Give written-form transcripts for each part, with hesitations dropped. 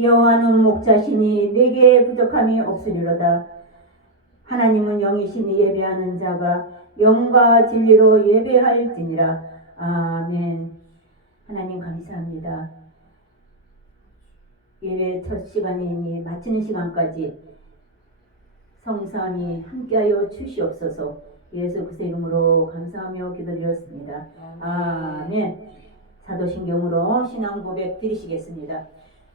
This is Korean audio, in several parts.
여호와는 목자시니 내게 부족함이 없으리로다. 하나님은 영이시니 예배하는 자가 영과 진리로 예배할지니라. 아멘. 하나님 감사합니다. 예배 첫 시간이니 마치는 시간까지 성삼이 함께하여 주시옵소서. 예수 그리스도의 이름으로 감사하며 기도드렸습니다. 아멘. 사도신경으로 신앙 고백 드리시겠습니다.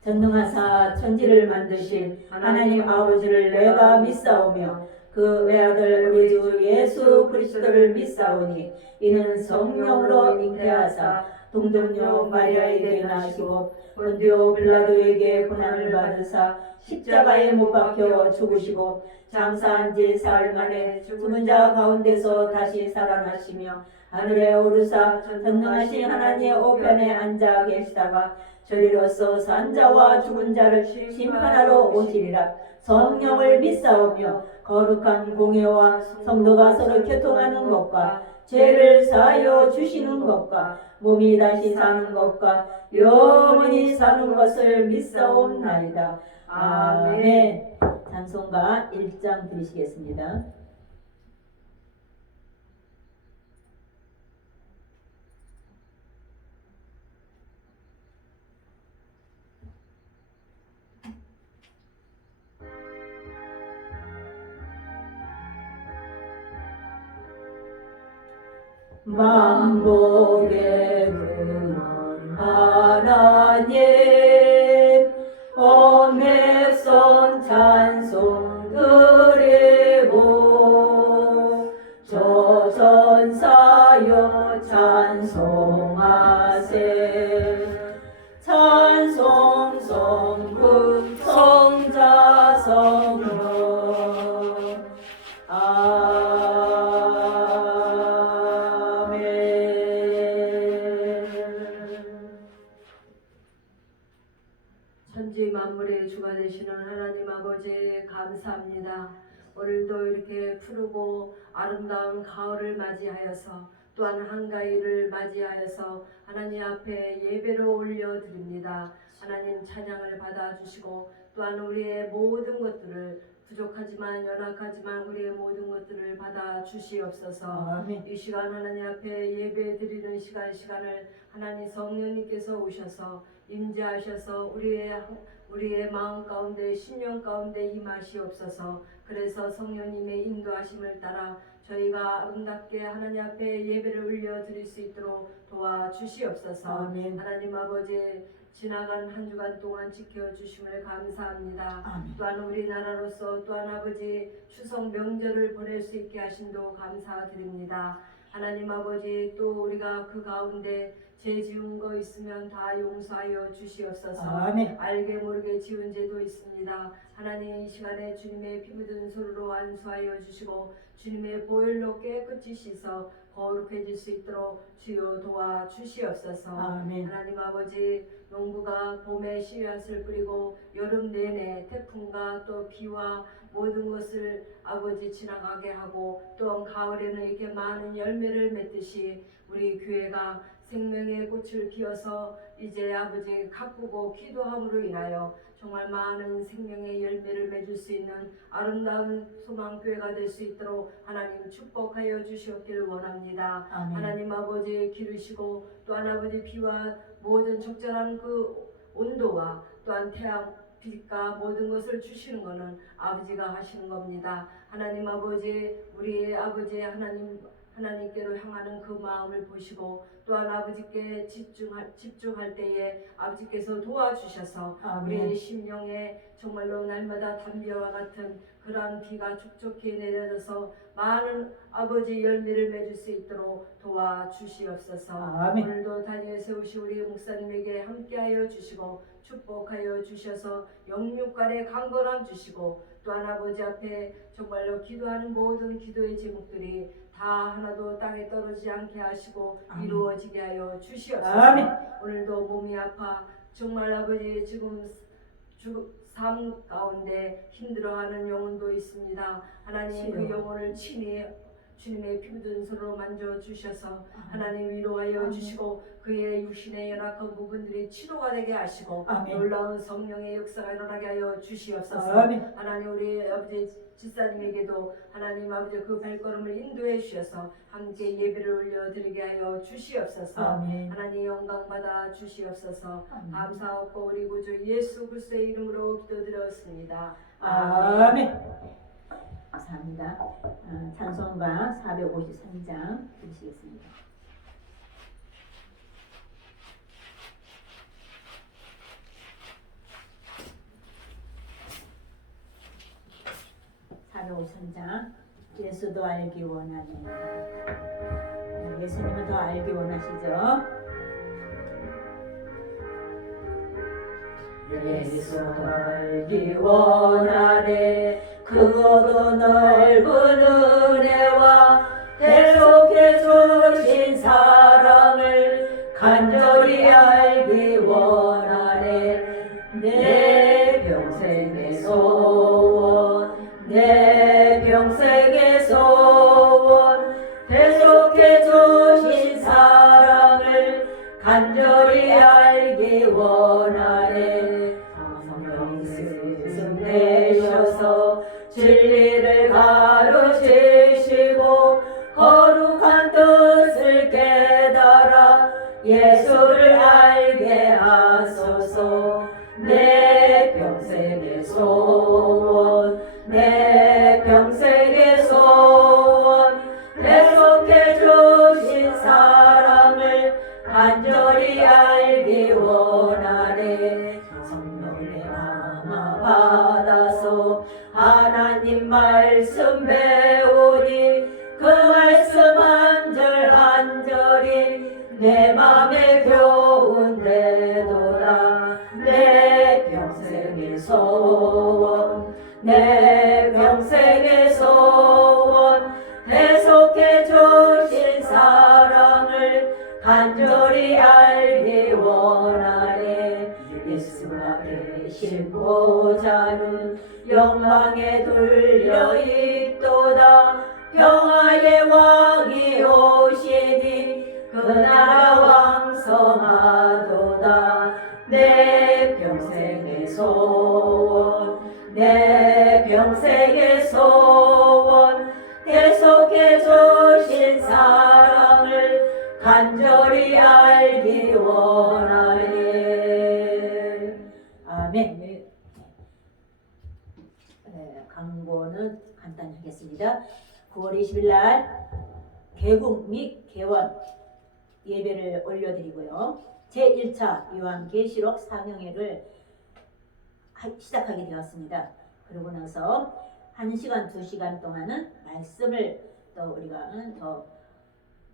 전능하사 천지를 만드신 하나님 아버지를 내가 믿사오며 그 외아들 우리 주 예수 그리스도를 믿사오니 이는 성령으로 잉태하사 동정녀 마리아에게 나시고 본디오 빌라도에게 고난을 받으사 십자가에 못 박혀 죽으시고 장사한 지 사흘 만에 죽은 자 가운데서 다시 살아나시며 하늘에 오르사 전능하신 하나님의 우편에 앉아 계시다가 저리로서 산 자와 죽은 자를 심판하러 오시리라. 성령을 믿사오며 거룩한 공예와 성도가 서로 교통하는 것과 죄를 사하여 주시는 것과 몸이 다시 사는 것과 영원히 사는 것을 믿사옵나이다. 아멘. 찬송가 1장 드리시겠습니다. 만복의 근원 하나님 온 백성 찬송 드리고 저전사여 찬송하세. 찬송 성부 성자 성령 천지 만물의 주가 되시는 하나님 아버지 감사합니다. 오늘도 이렇게 푸르고 아름다운 가을을 맞이하여서 또한 한가위를 맞이하여서 하나님 앞에 예배로 올려드립니다. 하나님 찬양을 받아주시고 또한 우리의 모든 것들을 부족하지만 연약하지만 우리의 모든 것들을 받아 주시옵소서. 아멘. 이 시간 하나님 앞에 예배 드리는 시간을 하나님 성령님께서 오셔서 임재하셔서 우리의 마음 가운데 심령 가운데 임하시옵소서. 그래서 성령님의 인도하심을 따라 저희가 아름답게 하나님 앞에 예배를 올려 드릴 수 있도록 도와주시옵소서. 아멘. 하나님 아버지 지나간 한 주간 동안 지켜주심을 감사합니다. 아멘. 또한 우리나라로서 또한 아버지 추석 명절을 보낼 수 있게 하심도 감사드립니다. 하나님 아버지 또 우리가 그 가운데 죄 지은 거 있으면 다 용서하여 주시옵소서. 아멘. 알게 모르게 지은 죄도 있습니다. 하나님 이 시간에 주님의 피 묻은 손으로 안수하여 주시고 주님의 보혈로 깨끗이 씻어 거룩해질 수 있도록 주여 도와 주시옵소서. 아멘. 하나님 아버지 농부가 봄에 씨앗을 뿌리고 여름 내내 태풍과 또 비와 모든 것을 아버지 지나가게 하고 또한 가을에는 이렇게 많은 열매를 맺듯이 우리 교회가 생명의 꽃을 피워서 이제 아버지 가꾸고 기도함으로 인하여 정말 많은 생명의 열매를 맺을 수 있는 아름다운 소망교회가 될 수 있도록 하나님 축복하여 주시옵기를 원합니다. 아멘. 하나님 아버지 기르시고 또한 아버지 비와 모든 적절한 그 온도와 또한 태양 빛과 모든 것을 주시는 것은 아버지가 하시는 겁니다. 하나님 아버지 우리의 아버지 하나님께로 향하는 그 마음을 보시고 또한 아버지께 집중할 때에 아버지께서 도와주셔서 아멘. 우리의 심령에 정말로 날마다 담비와 같은 그러한 비가 촉촉히 내려져서 많은 아버지 열매를 맺을 수 있도록 도와주시옵소서. 아멘. 오늘도 다니엘 세우시 우리 목사님에게 함께하여 주시고 축복하여 주셔서 영육간의 강건함 주시고 또한 아버지 앞에 정말로 기도하는 모든 기도의 제목들이 다 하나도 땅에 떨어지지 않게 하시고 아멘. 이루어지게 하여 주시옵소서. 아멘. 오늘도 몸이 아파 정말 아버지 지금 삶 가운데 힘들어하는 영혼도 있습니다. 하나님 그 영혼을 친히 주님의 피 묻은 손으로 만져 주셔서 하나님 위로하여 주시고 그의 육신의 연약한 부분들이 치료가 되게 하시고 아멘. 놀라운 성령의 역사가 일어나게 하여 주시옵소서. 아멘. 하나님 우리 아버지 집사님에게도 하나님 아버지 그 발걸음을 인도해 주셔서 함께 예배를 올려드리게 하여 주시옵소서. 아멘. 하나님 영광 받아 주시옵소서. 아멘. 감사하고 우리 구주 예수 그리스도의 이름으로 기도드렸습니다. 아멘. 감사합니다. 찬송가 453장 드리시겠습니다. 예수도 알기 원하네. 예수님은 더 알기 원하시죠? 예수 알기 원하네. 크고도 넓은 은혜와 대속해 주신 사랑을 간절히 알기 원하네. 내 평생의 소원, 내 평생의 소원, 대속해 주신 사랑을 간절히 알기 원하네. 성령이 스승 되셔서 진리를 가르치시고 거룩한 뜻을 깨달아 예수를 알게 하소서. 내 평생의 소원, 내 평생의 소원, 대속해 주신 사랑을 간절히 알기 원하네. 성령의 감화 받아서 하나님 말씀 배우니 그 말씀 한 절 한 절이 내 맘에 교훈되도다. 내 평생의 소원, 내 평생의 소원, 대속해 주신 사랑을 간절히 알기 원하네. 예수가 계신 보좌는 영광에 둘려 있도다. 평화의 왕이 오시니 그 나라 왕성하도다. 내 평생의 소원, 내 평생의 소원, 대속해 주신 사랑을 간절히 알기 원하네. 아멘. 광고는 간단히 하겠습니다. 9월 20일 날 개국 및 개원 예배를 올려드리고요. 제1차 요한계시록 상영회를 시작하게 되었습니다. 그러고 나서 1시간, 2시간 동안은 말씀을 또 우리가 더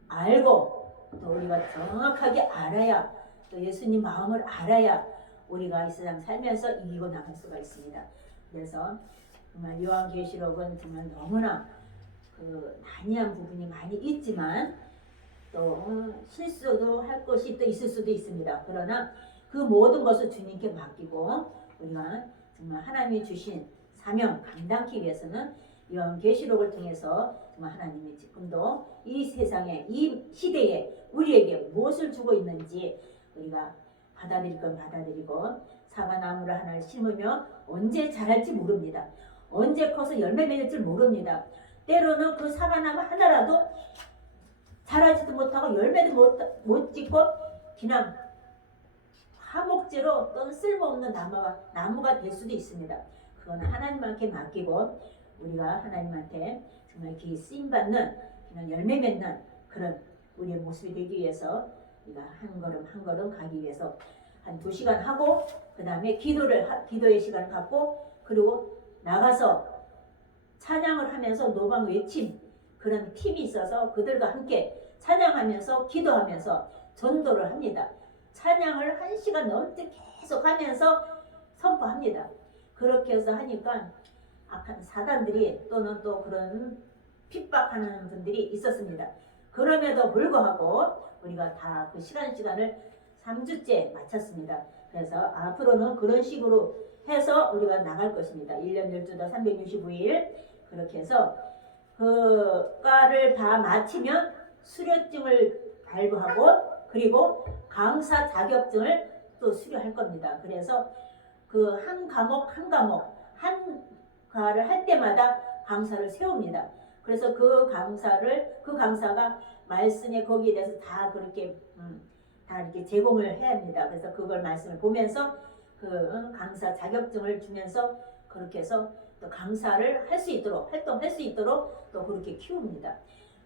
알고 또 우리가 정확하게 알아야 또 예수님 마음을 알아야 우리가 이 세상 살면서 이기고 나갈 수가 있습니다. 그래서 정말 요한계시록은 정말 너무나 난이한 부분이 많이 있지만 또 실수도 할 것이 또 있을 수도 있습니다. 그러나 그 모든 것을 주님께 맡기고 우리가 정말 하나님이 주신 사명 감당하기 위해서는 요한계시록을 통해서 정말 하나님이 지금도 이 세상에 이 시대에 우리에게 무엇을 주고 있는지 우리가 받아들일 건 받아들이고 사과나무를 하나를 심으며 언제 자랄지 모릅니다. 언제 커서 열매 맺을지 모릅니다. 때로는 그 사과나무 하나라도 자라지도 못하고 열매도 못 짓고 그냥 화목제로 어떤 쓸모없는 나무가 될 수도 있습니다. 그건 하나님께 맡기고 우리가 하나님한테 정말 이렇게 쓰임받는 그냥 열매 맺는 그런 우리의 모습이 되기 위해서 우리가 한 걸음 한 걸음 가기 위해서 한 2시간 하고 그 다음에 기도의 시간을 갖고 그리고 나가서 찬양을 하면서 노방 외침 그런 팀이 있어서 그들과 함께 찬양하면서 기도하면서 전도를 합니다. 찬양을 1시간 넘게 계속 하면서 선포합니다. 그렇게 해서 하니까 악한 사단들이 또는 또 그런 핍박하는 분들이 있었습니다. 그럼에도 불구하고 우리가 다 그 시간을 3주째 마쳤습니다. 그래서 앞으로는 그런 식으로 해서 우리가 나갈 것입니다. 1년 12달 365일 그렇게 해서 과를 다 마치면 수료증을 발부하고 그리고 강사 자격증을 또 수료할 겁니다. 그래서 그 한 과목 한 과를 할 때마다 강사를 세웁니다. 그래서 그 강사가 말씀에 거기에 대해서 다 그렇게 다 이렇게 제공을 해야 합니다. 그래서 그걸 말씀을 보면서 그 강사 자격증을 주면서 그렇게 해서 또 강사를 할 수 있도록 활동할 수 있도록 또 그렇게 키웁니다.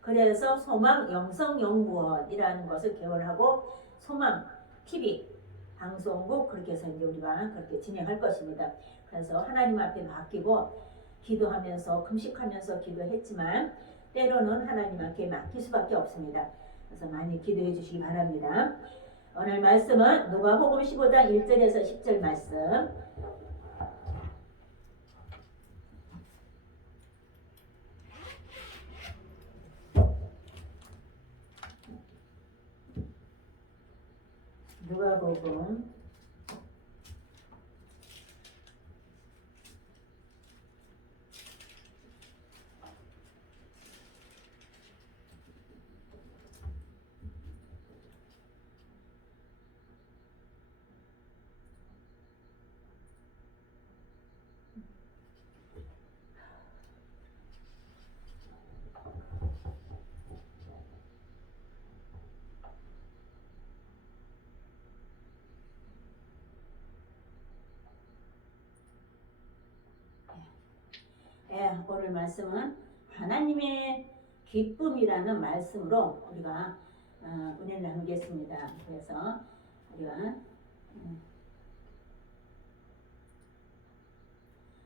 그래서 소망 영성연구원이라는 것을 개원하고 소망 TV 방송국 그렇게 해서 이제 우리가 그렇게 진행할 것입니다. 그래서 하나님 앞에 맡기고 기도하면서 금식하면서 기도했지만 때로는 하나님 앞에 맡길 수밖에 없습니다. 그래서 많이 기도해 주시기 바랍니다. 오늘 말씀은 누가복음 15장 1절에서 10절 말씀. 누가복음 1절. 오늘 말씀은 하나님의 기쁨이라는 말씀으로 우리가 은혜를 나누겠습니다. 그래서 우리가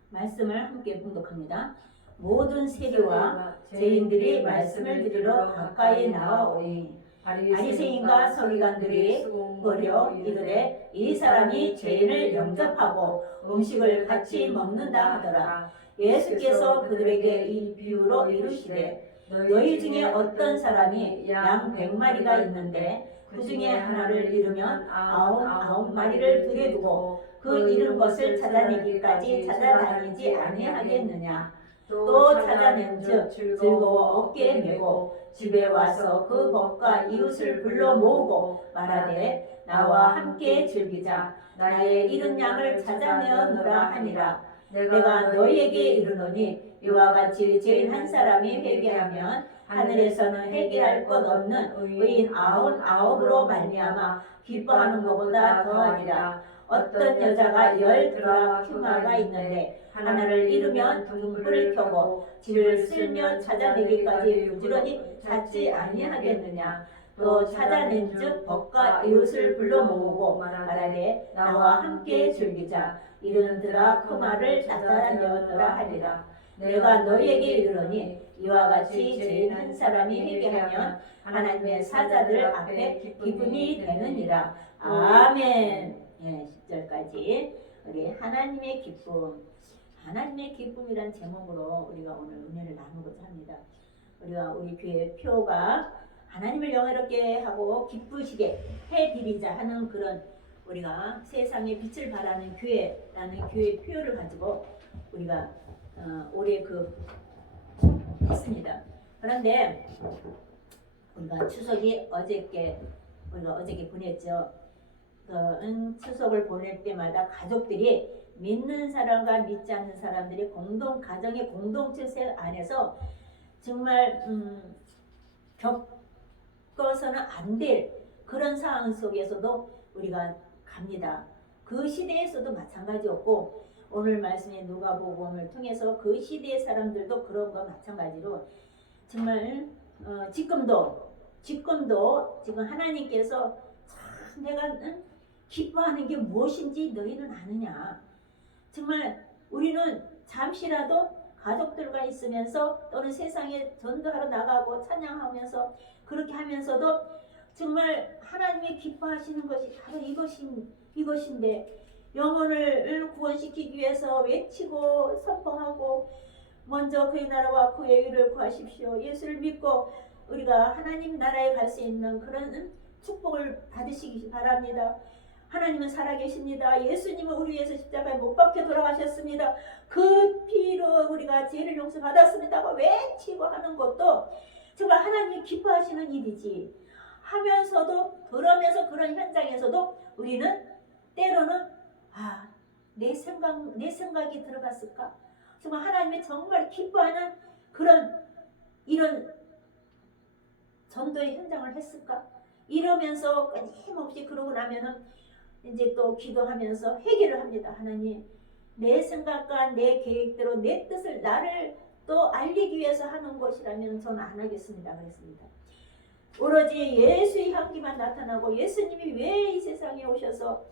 말씀을 함께 봉독합니다. 모든 세리와 죄인들이 말씀을 들으러 가까이 나와오니 바리새인과 서기관들이 고려 이르되 이 사람이 죄인을 영접하고 음식을 같이 먹는다 하더라. 예수께서 그들에게 이 비유로 이르시되 너희 중에 어떤 사람이 양 100마리가 있는데 그 중에 하나를 잃으면 아홉 마리를 들여두고 그 잃은 것을 찾아내기까지 찾아다니지 아니하겠느냐. 또 찾아낸즉 즐거워 어깨에 메고 집에 와서 그 벗과 이웃을 불러 모으고 말하되 나와 함께 즐기자. 나의 잃은 양을 찾아내어노라 하니라. 내가 너희에게 이르노니 이와 같이 죄인 한 사람이 회개하면 하늘에서는 회개할 것 없는 의인 99으로 말미암아 기뻐하는 것보다 더하리라. 어떤 여자가 10 드라크마가 있는데 하나를 잃으면 등불을 켜고 뒤를 쓸며 찾아내기까지 부지런히 찾지 아니하겠느냐. 또 찾아낸즉 벗과 이웃을 불러 모으고 말하되 나와 함께 즐기자. 이르는 드라크마를 찾아내었노라 하리라. 내가 너희에게 이르노니 이와 같이 죄인 한 사람이 회개하면 하나님의 사자들 앞에 기쁨이 되느니라. 아멘. 10절까지 우리 하나님의 기쁨, 하나님의 기쁨이란 제목으로 우리가 오늘 은혜를 나누고자 합니다. 우리가 우리 교회 표가 하나님을 영화롭게 하고 기쁘시게 해드리자 하는 그런 우리가 세상에 빛을 발하는 교회라는 교회 표를 가지고 우리가 올해 했습니다. 그런데 우리가 추석이 우리가 어저께 보냈죠. 추석을 보낼 때마다 가족들이 믿는 사람과 믿지 않는 사람들이 가정의 공동체 안에서 정말 겪어서는 안 될 그런 상황 속에서도 우리가 갑니다. 그 시대에서도 마찬가지였고 오늘 말씀의 누가복음을 통해서 그 시대의 사람들도 그런 거 마찬가지로 정말 지금도 지금 하나님께서 참 내가 기뻐하는 게 무엇인지 너희는 아느냐. 정말 우리는 잠시라도 가족들과 있으면서 또는 세상에 전도하러 나가고 찬양하면서 그렇게 하면서도 정말 하나님이 기뻐하시는 것이 바로 이것인데 영혼을 구원시키기 위해서 외치고 선포하고 먼저 그의 나라와 그의 의를 구하십시오. 예수를 믿고 우리가 하나님 나라에 갈 수 있는 그런 축복을 받으시기 바랍니다. 하나님은 살아계십니다. 예수님은 우리 위해서 십자가에 못 박혀 돌아가셨습니다. 그 피로 우리가 죄를 용서받았습니다 하고 외치고 하는 것도 정말 하나님이 기뻐하시는 일이지. 하면서도 그러면서 그런 현장에서도 우리는 때로는 내 생각이 들어갔을까? 정말 하나님이 정말 기뻐하는 이런 전도의 현장을 했을까? 이러면서 끊임없이 그러고 나면은 이제 또 기도하면서 회개를 합니다. 하나님, 내 생각과 내 계획대로 내 뜻을 나를 또 알리기 위해서 하는 것이라면 저는 안 하겠습니다. 그랬습니다. 오로지 예수의 향기만 나타나고 예수님이 왜 이 세상에 오셔서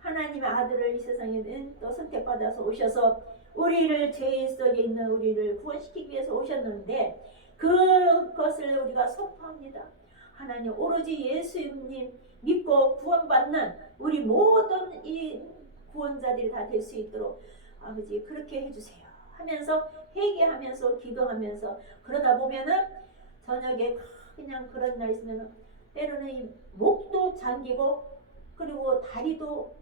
하나님의 아들을 이 세상에 또 선택받아서 오셔서 우리를 죄 속에 있는 우리를 구원시키기 위해서 오셨는데 그것을 우리가 선포합니다. 하나님, 오로지 예수님 믿고 구원받는 우리 모든 이 구원자들이 다 될 수 있도록 아버지 그렇게 해주세요 하면서 회개하면서 기도하면서 그러다 보면은 저녁에 그냥 그런 날 있으면 때로는 이 목도 잠기고 그리고 다리도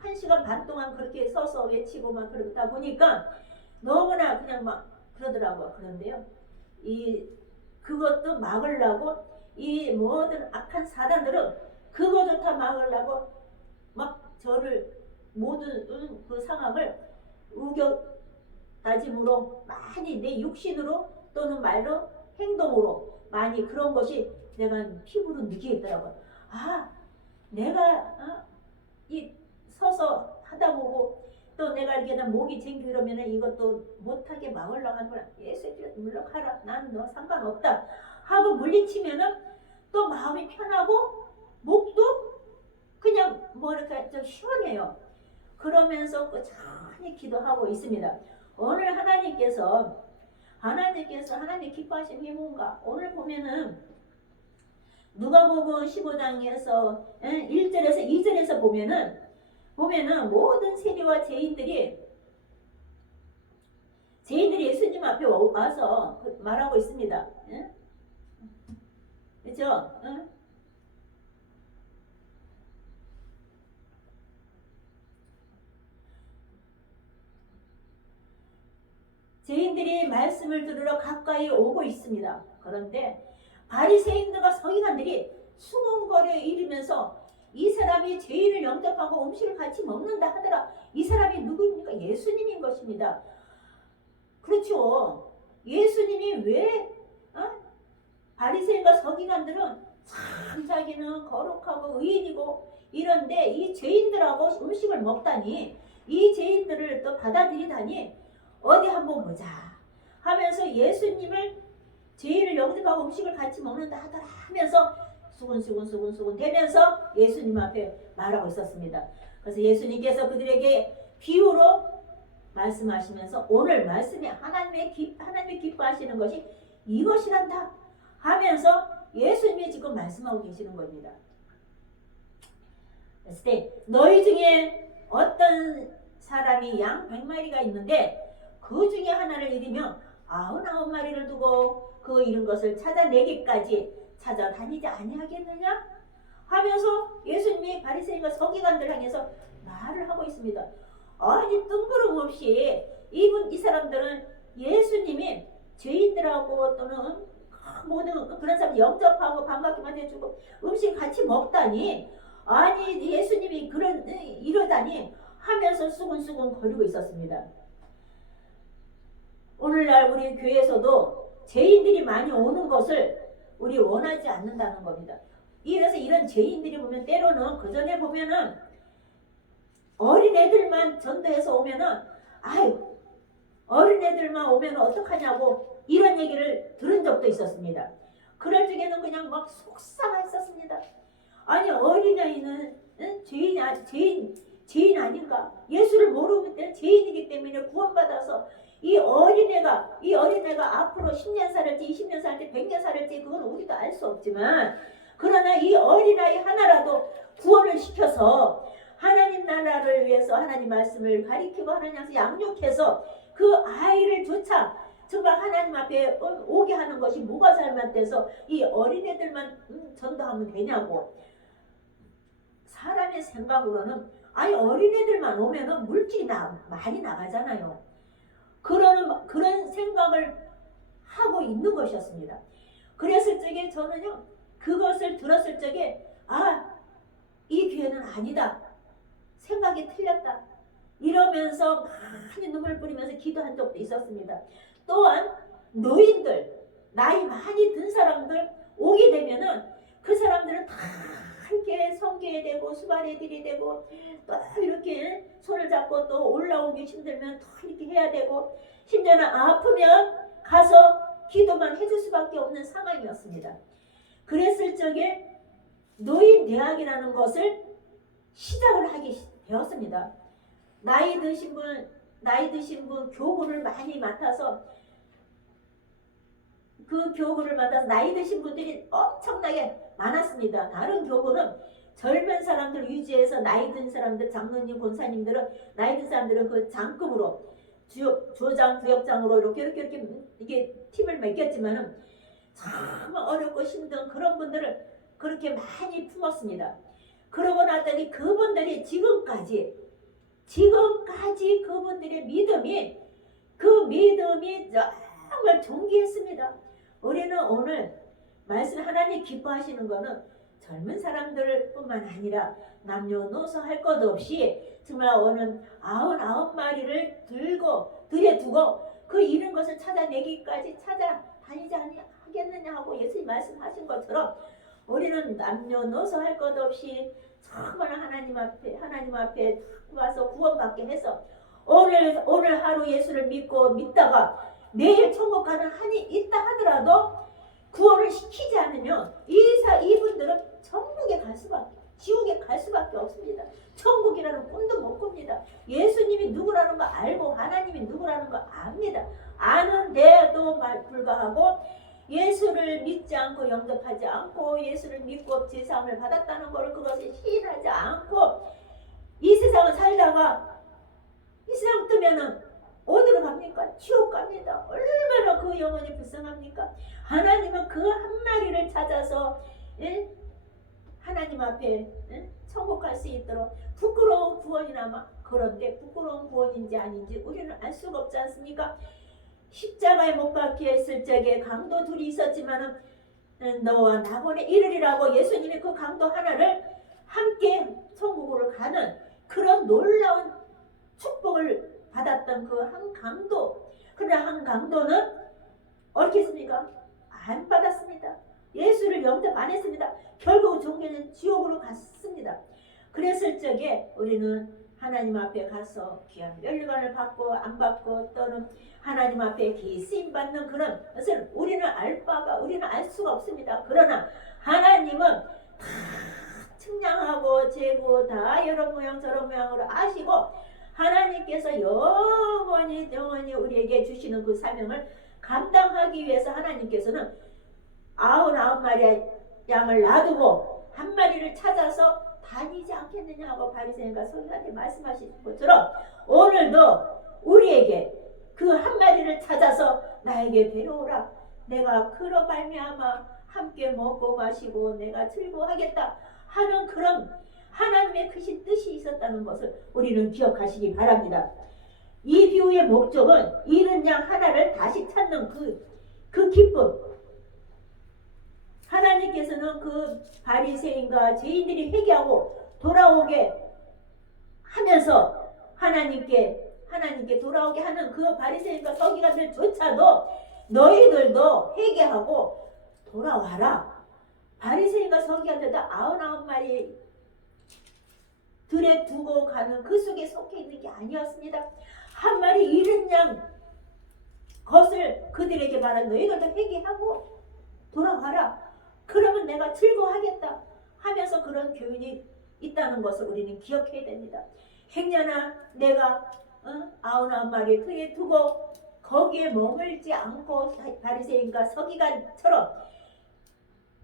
1시간 반 동안 그렇게 서서 외치고 막 그러다 보니까 너무나 그냥 막 그러더라고요. 그런데요, 그것도 막으려고 이 모든 악한 사단들은 그거조차 막으려고 막 저를 모든 그 상황을 우겨다짐으로 많이 내 육신으로 또는 말로 행동으로 많이 그런 것이 내가 피부로 느끼겠더라고요. 내가 이 서서 하다 보고 또 내가 이렇게 목이 쟁겨 이러면은 이것도 못하게 막으려고 하는 거야. 예수님 물러가라. 난 너 상관없다 하고 물리치면은 또 마음이 편하고 목도 그냥 이렇게 좀 시원해요. 그러면서 꾸준히 기도하고 있습니다. 오늘 하나님께서 하나님 기뻐하신 게 뭔가? 오늘 보면은 누가복음 15장에서 1절에서 2절에서 보면은 모든 세리와 죄인들이 예수님 앞에 와서 말하고 있습니다. 그렇죠? 죄인들이 말씀을 들으러 가까이 오고 있습니다. 그런데 바리새인들과 서기관들이 수군거려 이르면서 이 사람이 죄인을 영접하고 음식을 같이 먹는다 하더라. 이 사람이 누구입니까? 예수님인 것입니다. 그렇죠. 예수님이 왜 바리새인과 서기관들은 참 자기는 거룩하고 의인이고 이런데 이 죄인들하고 음식을 먹다니 이 죄인들을 또 받아들이다니 어디 한번 보자 하면서 예수님을 죄인을 영접하고 음식을 같이 먹는다 하더라 하면서 수군수군 대면서 예수님 앞에 말하고 있었습니다. 그래서 예수님께서 그들에게 비유로 말씀하시면서 오늘 말씀이 하나님의 기뻐하시는 것이 이것이란다 하면서 예수님이 지금 말씀하고 계시는 겁니다. 그랬을 때 너희 중에 어떤 사람이 양 100마리가 있는데 그 중에 하나를 잃으면 99마리를 두고 그 잃은 것을 찾아내기까지 찾아다니지 아니하겠느냐 하면서 예수님이 바리새인과 서기관들 향해서 말을 하고 있습니다. 아니 뜬구름없이 이 사람들은 예수님이 죄인들하고 또는 모든 그런 사람 영접하고 반갑게만 해주고 음식 같이 먹다니 아니 예수님이 이러다니 하면서 수군수군 거리고 있었습니다. 오늘날 우리 교회에서도 죄인들이 많이 오는 것을 우리 원하지 않는다는 겁니다. 그래서 이런 죄인들이 보면 때로는 그 전에 보면은 어린애들만 전도해서 오면은 어린애들만 오면 어떡하냐고 이런 얘기를 들은 적도 있었습니다. 그럴 적에는 그냥 막 속상했었습니다. 아니 어린아이는 죄인 아닌가? 예수를 모르기 때문에 죄인이기 때문에 구원받아서 이 어린애가 앞으로 10년 살을지 20년 살을지 100년 살을지 그건 우리도 알 수 없지만 그러나 이 어린아이 하나라도 구원을 시켜서 하나님 나라를 위해서 하나님 말씀을 가리키고 하나님 앞에서 양육해서 그 아이를 조차 정말 하나님 앞에 오게 하는 것이 뭐가 잘못돼서 이 어린애들만 전도하면 되냐고 사람의 생각으로는 아니 어린애들만 오면은 물질이 많이 나가잖아요. 그런 생각을 하고 있는 것이었습니다. 그랬을 적에 저는요 그것을 들었을 적에 이 교회는 아니다. 생각이 틀렸다. 이러면서 많이 눈물 뿌리면서 기도한 적도 있었습니다. 또한 노인들, 나이 많이 든 사람들 오게 되면은 그 사람들은 다 이렇게 성교에 되고 수발해드리 되고 또 이렇게 손을 잡고 또 올라오기 힘들면 또 이렇게 해야 되고 심지어는 아프면 가서 기도만 해줄 수밖에 없는 상황이었습니다. 그랬을 적에 노인 대학이라는 것을 시작을 하게 되었습니다. 나이 드신 분 교구를 많이 맡아서 그 교구를 맡아서 나이 드신 분들이 엄청나게 많았습니다. 다른 교구는 젊은 사람들 유지해서 나이 든 사람들 장로님 권사님들은 나이 든 사람들은 그 장급으로 조장 부역장으로 이렇게 이게 팀을 맺겼지만은 참 어렵고 힘든 그런 분들을 그렇게 많이 품었습니다. 그러고 났더니 그분들이 지금까지 그분들의 믿음이 정말 존귀했습니다. 우리는 오늘 말씀 하나님 기뻐하시는 거는 젊은 사람들 뿐만 아니라 남녀노소 할 것 없이 정말 오늘 99마리를 들여두고 그 잃은 것을 찾아내기까지 찾아다니지 하겠느냐 하고 예수님 말씀하신 것처럼 우리는 남녀노소 할 것 없이 정말 하나님 앞에 와서 구원받게 해서 오늘 하루 예수를 믿다가 내일 천국 가는 한이 있다 하더라도 구원을 시키지 않으면 이분들은 지옥에 갈 수밖에 없습니다. 천국이라는 꿈도 못 꿉니다. 예수님이 누구라는 거 알고 하나님이 누구라는 거 압니다. 아는데도 불구하고 예수를 믿지 않고 영접하지 않고 예수를 믿고 제사함을 받았다는 걸 그것을 시인하지 않고 이 세상을 살다가 이 세상 뜨면은 어디로 갑니까? 지옥 갑니다. 얼마나 그 영혼이 불쌍합니까? 하나님은 그 한 마리를 찾아서 하나님 앞에 천국 갈 수 있도록 부끄러운 구원이나마 그런데 부끄러운 구원인지 아닌지 우리는 알 수가 없지 않습니까? 십자가에 못 박혀 있을 적에 강도 둘이 있었지만은 너와 나보내 이르리라고 예수님이 그 강도 하나를 함께 천국으로 가는 그런 놀라운 축복을 받았던 그 한 강도. 그러나 한 강도는 어떻게 했습니까? 안 받았습니다. 예수를 영접 안 했습니다. 결국 종교는 지옥으로 갔습니다. 그랬을 적에 우리는 하나님 앞에 가서 귀한 면류관을 받고 안 받고 또는 하나님 앞에 기쓰임 받는 그런 것을 우리는 알 수가 없습니다. 그러나 하나님은 다 측량하고 재고 다 이런 모양 저런 모양으로 아시고 하나님께서 영원히 우리에게 주시는 그 사명을 감당하기 위해서 하나님께서는 99마리의 양을 놔두고 한 마리를 찾아서 다니지 않겠느냐 하고 바리새인과 서기관한테 말씀하신 것처럼 오늘도 우리에게 그 한 마리를 찾아서 나에게 데려오라. 내가 그로 말미암아 함께 먹고 마시고 내가 즐거워하겠다 하는 그런 하나님의 크신 뜻이 있었다는 것을 우리는 기억하시기 바랍니다. 이 비유의 목적은 잃은 양 하나를 다시 찾는 그 기쁨. 하나님께서는 그 바리새인과 죄인들이 회개하고 돌아오게 하면서 하나님께 돌아오게 하는 그 바리새인과 서기관들조차도 너희들도 회개하고 돌아와라. 바리새인과 서기관들도 99마리 들에 두고 가는 그 속에 속해 있는 게 아니었습니다. 한 마리 잃은 양 것을 그들에게 말한 너희들도 회개하고 돌아와라. 그러면 내가 즐거워하겠다 하면서 그런 교훈이 있다는 것을 우리는 기억해야 됩니다. 행여나 내가 99마리 들에 두고 거기에 머물지 않고 바리새인과 서기관처럼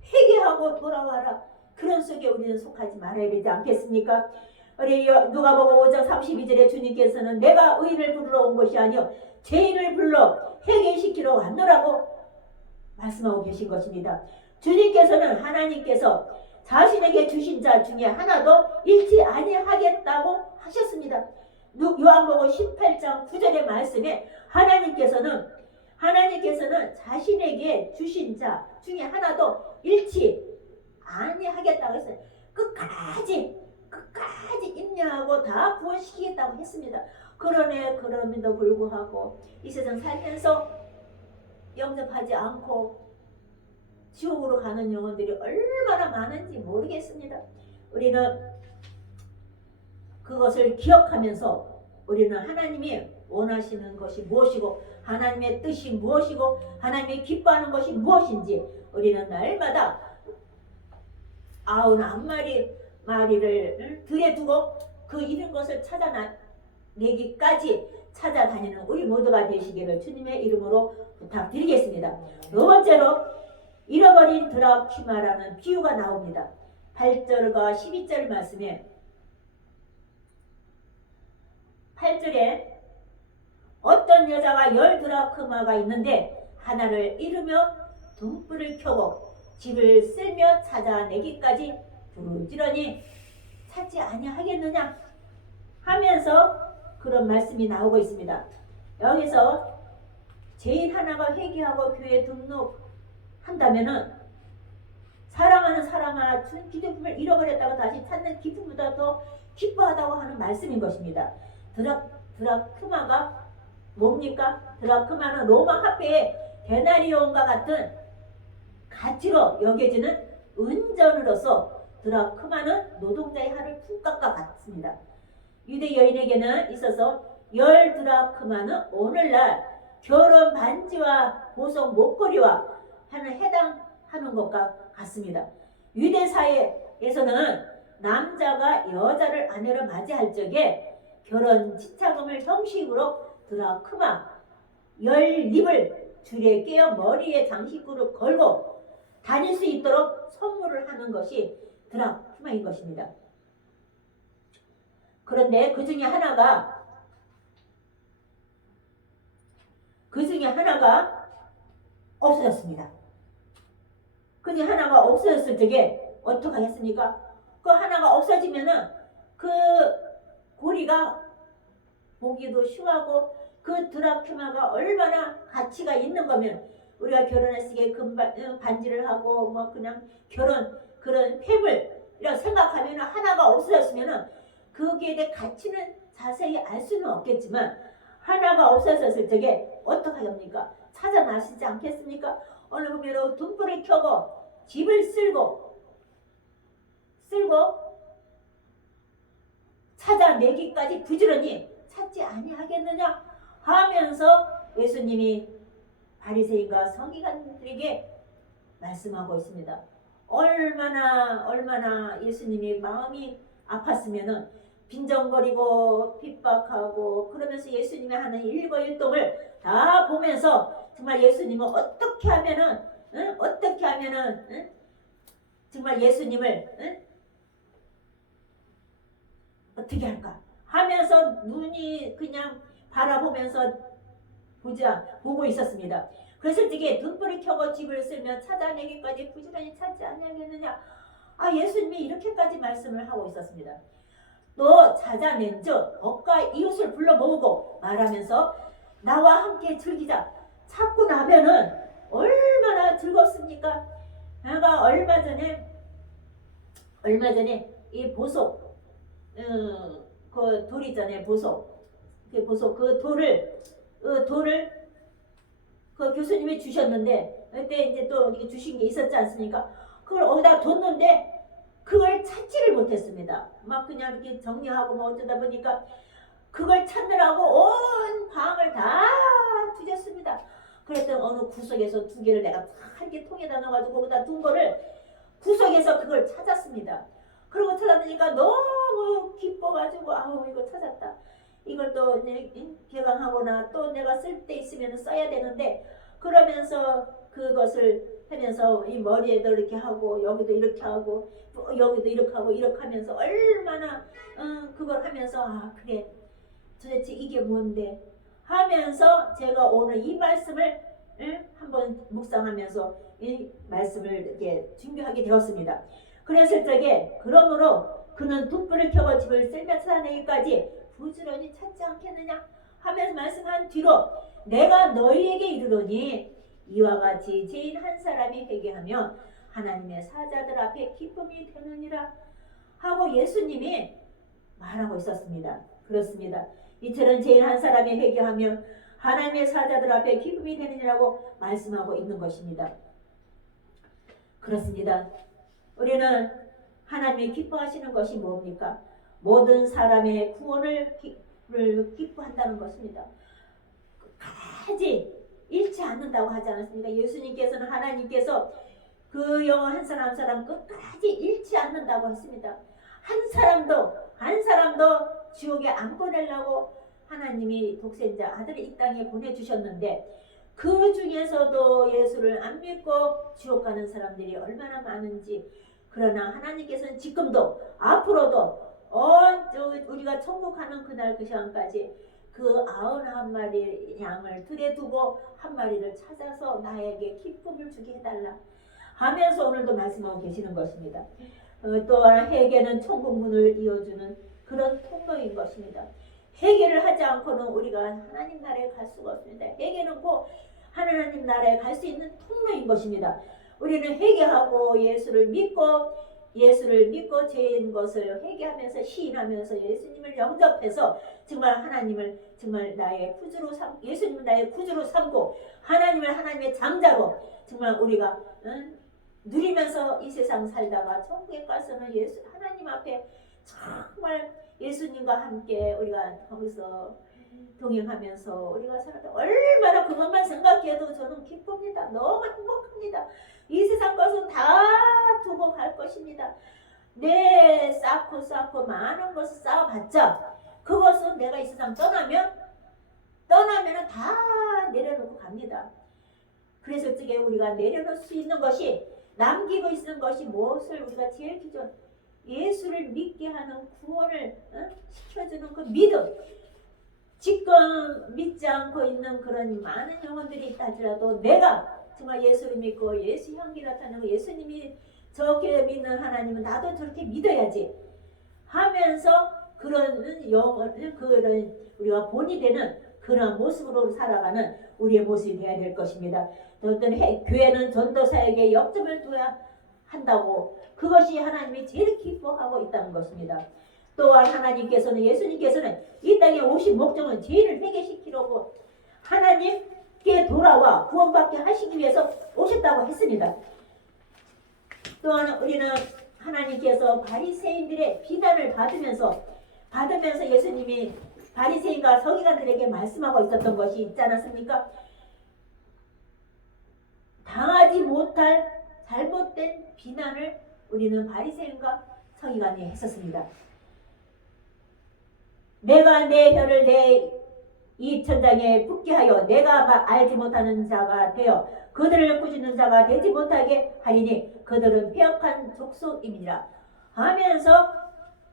회개하고 돌아와라. 그런 속에 우리는 속하지 말아야 되지 않겠습니까? 우리 누가복음 5장 32절에 주님께서는 내가 의인을 부르러 온 것이 아니요 죄인을 불러 회개시키러 왔노라고 말씀하고 계신 것입니다. 주님께서는 하나님께서 자신에게 주신 자 중에 하나도 잃지 아니하겠다고 하셨습니다. 요한복음 18장 9절의 말씀에 하나님께서는 자신에게 주신 자 중에 하나도 잃지 아니하겠다고 했어요. 끝까지 인내하고 다 구원시키겠다고 했습니다. 그럼에도 불구하고 이 세상 살면서 영접하지 않고 지옥으로 가는 영혼들이 얼마나 많은지 모르겠습니다. 우리는 그것을 기억하면서 우리는 하나님이 원하시는 것이 무엇이고 하나님의 뜻이 무엇이고 하나님이 기뻐하는 것이 무엇인지 우리는 날마다 99마리를 들에 두고 그 잃은 것을 찾아내기까지 찾아다니는 우리 모두가 되시기를 주님의 이름으로 부탁드리겠습니다. 두 번째로 잃어버린 드라큐마라는 비유가 나옵니다. 8절과 12절 말씀에 8절에 어떤 여자가 10드라크마가 있는데 하나를 잃으며 등불을 켜고 집을 쓸며 찾아내기까지 부지런히 찾지 아니하겠느냐 하면서 그런 말씀이 나오고 있습니다. 여기서 죄인 하나가 회개하고 교회에 등록한다면은 사랑하는 사람아 준 기념품을 잃어버렸다고 다시 찾는 기쁨보다 더 기뻐하다고 하는 말씀인 것입니다. 드라크마가 뭡니까? 드라크마는 로마 화폐의 데나리온과 같은 가치로 여겨지는 은전으로서 드라크마는 노동자의 하루 품값과 같습니다. 유대 여인에게는 있어서 10드라크마는 오늘날 결혼 반지와 보석 목걸이와 해당하는 것과 같습니다. 유대 사회에서는 남자가 여자를 아내로 맞이할 적에 결혼 지참금을 형식으로 드라크마 10립을 줄에 깨어 머리에 장식구를 걸고 다닐 수 있도록 선물을 하는 것이 드라크마인 것입니다. 그런데 그 중에 하나가 없어졌습니다. 그 중에 하나가 없어졌을 적에 어떻게 하겠습니까? 그 하나가 없어지면은 그 고리가 보기도 쉬워하고 그 드라큐마가 얼마나 가치가 있는 거면 우리가 결혼했을 때 반지를 하고 뭐 그냥 결혼 그런 폐물이라고 생각하면 하나가 없어졌으면은 거기에 대해 가치는 자세히 알 수는 없겠지만 하나가 없어졌을 적에 어떻게 합니까? 찾아나시지 않겠습니까? 어느 분으로 등불을 켜고 집을 쓸고 찾아내기까지 부지런히 찾지 아니하겠느냐 하면서 예수님이 바리새인과 서기관들에게 말씀하고 있습니다. 얼마나 예수님이 마음이 아팠으면은 빈정거리고 핍박하고 그러면서 예수님이 하는 일거일동을 다 보면서 정말 예수님은 어떻게 하면은 정말 예수님을 어떻게 할까 하면서 눈이 그냥 바라보면서 보고 있었습니다. 그랬을 적에 등불을 켜고 집을 쓸며 찾아내기까지 부지런히 찾지 아니하겠느냐. 예수님이 이렇게까지 말씀을 하고 있었습니다. 또 찾아낸즉 법과 이웃을 불러 모으고 말하면서 나와 함께 즐기자. 찾고 나면은 얼마나 즐겁습니까? 내가 얼마 전에 이 보석 그 돌 있잖아요. 보석 그 돌을 그 교수님이 주셨는데 그때 이제 또 이렇게 주신 게 있었지 않습니까? 그걸 어디다 뒀는데 그걸 찾지를 못했습니다. 막 그냥 이렇게 정리하고 뭐 어쩌다 보니까 그걸 찾느라고 온 방을 다 뒤졌습니다. 그랬더니 어느 구석에서 두 개를 내가 다 이렇게 통에다 넣어가지고 거기다 둔 거를 구석에서 그걸 찾았습니다. 그리고 찾았으니까 너무 기뻐가지고 이거 찾았다. 이걸 또 개방하거나 또 내가 쓸 때 있으면 써야 되는데 그러면서 그것을 하면서 이 머리에도 이렇게 하고 여기도 이렇게 하고 여기도 이렇게 하고 이렇게 하면서 얼마나 그걸 하면서 그래 도대체 이게 뭔데 하면서 제가 오늘 이 말씀을 한번 묵상하면서 이 말씀을 이렇게 준비하게 되었습니다. 그랬을 적에 그러므로 그는 돛불을 켜고 집을 쓸며 찾아내기까지 부지런히 찾지 않겠느냐 하면서 말씀한 뒤로 내가 너희에게 이르노니 이와 같이 죄인 한 사람이 회개하며 하나님의 사자들 앞에 기쁨이 되느니라 하고 예수님이 말하고 있었습니다. 그렇습니다. 이처럼 죄인 한 사람이 회개하며 하나님의 사자들 앞에 기쁨이 되느니라고 말씀하고 있는 것입니다. 그렇습니다. 우리는 하나님이 기뻐하시는 것이 뭡니까? 모든 사람의 구원을 기뻐한다는 것입니다. 끝까지 잃지 않는다고 하지 않았습니까? 예수님께서는 하나님께서 그 영혼 한 사람 한 사람 끝까지 잃지 않는다고 했습니다. 한 사람도 지옥에 안 보내려고 하나님이 독생자 아들을 이 땅에 보내주셨는데 그 중에서도 예수를 안 믿고 지옥 가는 사람들이 얼마나 많은지, 그러나 하나님께서는 지금도 앞으로도 우리가 천국 가는 그날 그 시간까지 그 99마리 양을 들에 두고 한 마리를 찾아서 나에게 기쁨을 주게 해달라 하면서 오늘도 말씀하고 계시는 것입니다. 또한 회개는 천국 문을 이어주는 그런 통로인 것입니다. 회개를 하지 않고는 우리가 하나님 나라에 갈 수가 없습니다. 회개는 곧 하나님 나라에 갈 수 있는 통로인 것입니다. 우리는 회개하고 예수를 믿고 죄인 것을 회개하면서 시인하면서 예수님을 영접해서 정말 하나님을 정말 나의 구주로 예수님을 나의 구주로 삼고 하나님을 하나님의 장자로 정말 우리가 누리면서 이 세상 살다가 천국에 가서는 하나님 앞에 정말 예수님과 함께 우리가 거기서 동행하면서 우리가 살다 얼마나 그것만 생각해도 저는 기쁩니다. 너무 행복합니다. 이 세상 것은 다 두고 갈 것입니다. 쌓고 많은 것을 쌓아봤자 그것은 내가 이 세상 떠나면은 다 내려놓고 갑니다. 그래서 어떻게 우리가 내려놓을 수 있는 것이, 남기고 있는 것이 무엇을 우리가 제일 기존 예수를 믿게 하는 구원을 시켜주는 그 믿음. 지금 믿지 않고 있는 그런 많은 영혼들이 있다 할지라도 내가 정말 예수를 믿고 예수 향기 나타내고 예수님이 저렇게 믿는 하나님은 나도 저렇게 믿어야지 하면서 그런 영혼, 그런 우리가 본이 되는 그런 모습으로 살아가는 우리의 모습이 되어야 될 것입니다. 어떤 교회는 전도사에게 역점을 둬야 한다고, 그것이 하나님이 제일 기뻐하고 있다는 것입니다. 또한 예수님께서는 이 땅에 오신 목적은 죄인을 회개시키려고 하나님께 돌아와 구원받게 하시기 위해서 오셨다고 했습니다. 또한 우리는 하나님께서 바리새인들의 비난을 받으면서 예수님이 바리새인과 서기관들에게 말씀하고 있었던 것이 있지 않았습니까? 당하지 못할 잘못된 비난을 우리는 바리새인과 서기관이 했었습니다. 내가 내 혀를 내 입 천장에 붙게 하여 내가 알지 못하는 자가 되어 그들을 꾸짖는 자가 되지 못하게 하리니 그들은 폐역한 족속임이니라 하면서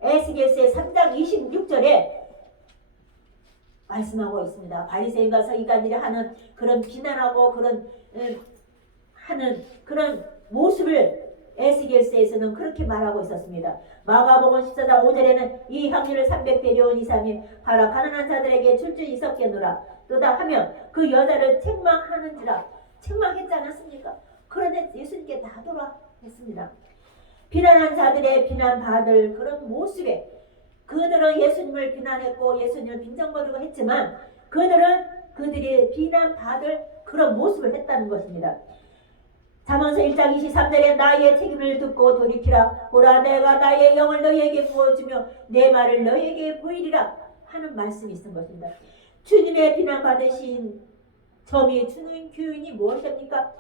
에스겔서의 3장 26절에 말씀하고 있습니다. 바리새인과 서기관들이 하는 그런 비난하고 하는 그런 모습을 에스겔서에서는 그렇게 말하고 있었습니다. 마가복음 14장 5절에는 이 향유를 300대려온 이삼이 바라 가난한 자들에게 줄줄이 섞였노라 또다 하며 그 여자를 책망하는지라. 책망했지 않았습니까? 그런데 예수님께 나도라 했습니다. 비난한 자들의 비난받을 그런 모습에 그들은 예수님을 비난했고 예수님을 빈정거리고 했지만 그들이 비난받을 그런 모습을 했다는 것입니다. 잠언서 1장 23절에 나의 책임을 듣고 돌이키라. 보라 내가 나의 영을 너희에게 부어주며 내 말을 너희에게 보이리라 하는 말씀이 있는 것입니다. 주님의 비난받으신 점이 주는 교훈이 무엇입니까?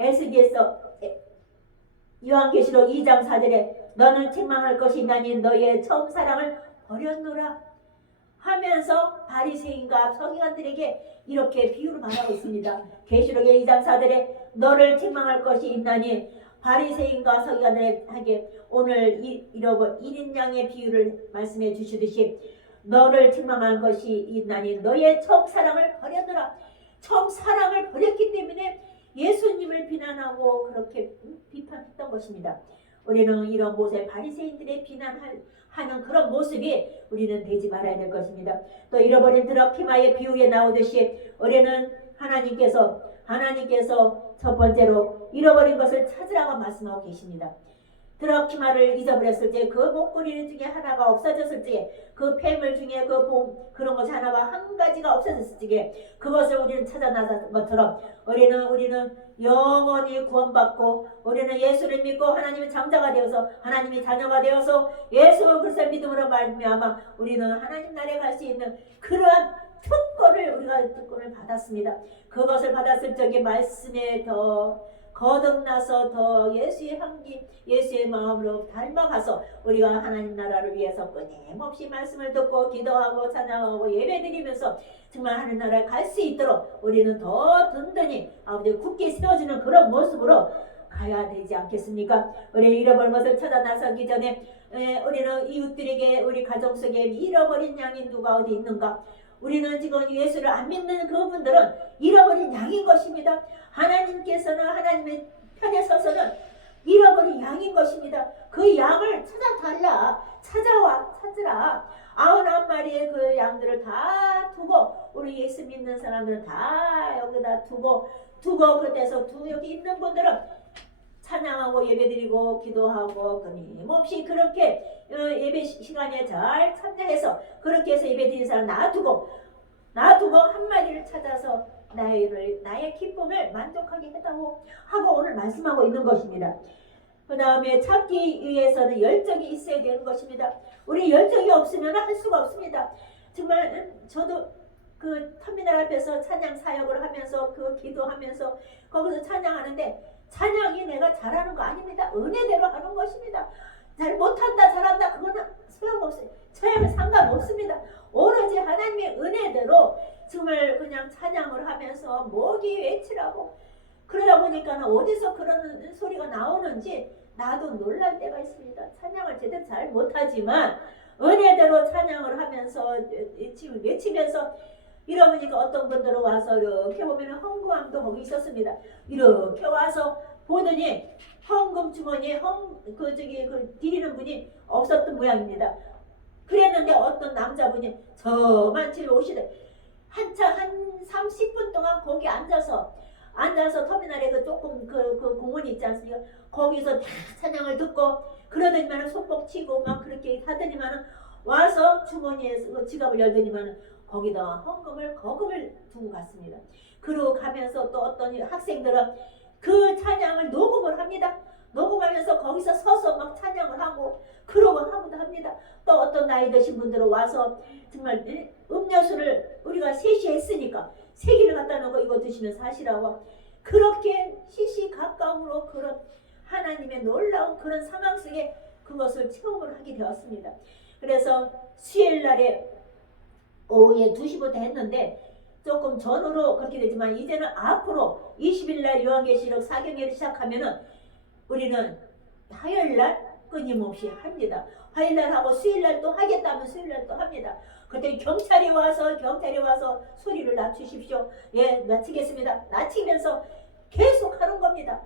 에스겔서 요한계시록 2장 4절에 너는 책망할 것이 있나니 너의 처음 사랑을 버렸노라 하면서 바리새인과 서기관들에게 이렇게 비유를 말하고 있습니다. 계시록의 2장 4절에 너를 책망할 것이 있나니 바리새인과 서기관들에게 오늘 이러고 1인 양의 비유를 말씀해 주시듯이 너를 책망할 것이 있나니 너의 처음 사랑을 버렸노라. 처음 사랑을 버렸기 때문에 예수님을 비난하고 그렇게 비판했던 것입니다. 우리는 이런 모세 바리새인들의 비난하는 그런 모습이 우리는 되지 말아야 될 것입니다. 또 잃어버린 드라키마의 비유에 나오듯이 우리는 하나님께서 첫 번째로 잃어버린 것을 찾으라고 말씀하고 계십니다. 드라키마를 잊어버렸을 때 그 목걸이 중에 하나가 없어졌을 때 그 폐물 중에 그런 것이 하나가 한 가지가 없어졌을 때 그것을 우리는 찾아 나선 것처럼 우리는 영원히 구원받고 우리는 예수를 믿고 하나님의 장자가 되어서 하나님의 자녀가 되어서 예수 그리스도의 믿음으로 말미암아 우리는 하나님 나라에 갈 수 있는 그러한 특권을 받았습니다. 그것을 받았을 적에 말씀에 더 거듭나서 더 예수의 향기, 예수의 마음으로 닮아가서 우리가 하나님 나라를 위해서 끊임없이 말씀을 듣고 기도하고 찬양하고 예배드리면서 정말 하나님 나라에 갈 수 있도록 우리는 더 든든히 아버지 굳게 세워지는 그런 모습으로 가야 되지 않겠습니까? 우리 잃어버린 것을 찾아 나서기 전에 우리는 이웃들에게 우리 가정 속에 잃어버린 양이 누가 어디 있는가? 우리는 지금 예수를 안 믿는 그분들은 잃어버린 양인 것입니다. 하나님께서는 하나님의 편에 서서는 잃어버린 양인 것입니다. 그 양을 찾으라. 99마리의 그 양들을 다 두고 우리 예수 믿는 사람들은 다 여기다 두고 그때서 여기 있는 분들은 찬양하고 예배드리고 기도하고 끊임없이 그렇게 예배 시간에 잘 참여해서 그렇게 해서 예배드리는 사람 놔두고 한 마리를 찾아서 나의 기쁨을 만족하게 해다오 하고 오늘 말씀하고 있는 것입니다. 그 다음에 찾기 위해서는 열정이 있어야 되는 것입니다. 우리 열정이 없으면 할 수가 없습니다. 정말 저도 그 터미널 앞에서 찬양 사역을 하면서 그 기도하면서 거기서 찬양하는데 찬양이 내가 잘하는 거 아닙니다. 은혜대로 하는 것입니다. 잘 못한다 잘한다 그거는 소용없어요. 저에는 상관없습니다. 오로지 하나님의 은혜대로 정말 그냥 찬양을 하면서 목이 외치라고 그러다 보니까 어디서 그런 소리가 나오는지 나도 놀랄 때가 있습니다. 찬양을 제대로 잘 못하지만 은혜대로 찬양을 하면서 외치면서 이러니까 어떤 분들은 와서 이렇게 보면 헌금함도 거기 있었습니다. 이렇게 와서 보더니 헌금 주머니에 드리는 분이 없었던 모양입니다. 그랬는데 어떤 남자분이 저만 집에 오시대. 한 30분 동안 거기 앉아서 터미널에 조금 그 공원이 있지 않습니까? 거기서 다 찬양을 듣고 그러더니만은 속복 치고 막 그렇게 하더니만은 와서 주머니에 지갑을 열더니만은 거기다 거금을 두고 갔습니다. 그러고 가면서 또 어떤 학생들은 그 찬양을 녹음을 합니다. 녹음하면서 거기서 서서 막 찬양을 하고 그러고 하고도 합니다. 또 어떤 나이 드신 분들은 와서 정말 음료수를 우리가 3시에 했으니까 3개를 갖다 놓고 이거 드시면 사시라고 그렇게 시시각각으로 그런 하나님의 놀라운 그런 상황 속에 그것을 체험을 하게 되었습니다. 그래서 수요일날에 오후에 2시부터 했는데 조금 전후로 그렇게 되지만 이제는 앞으로 20일날 요한계시록 4경회를 시작하면은 우리는 화요일날 끊임없이 합니다. 화요일날 하고 수요일날 또 하겠다면 수요일날 또 합니다. 그때 경찰이 와서 소리를 낮추십시오. 예, 낮추겠습니다. 낮추면서 계속 하는 겁니다.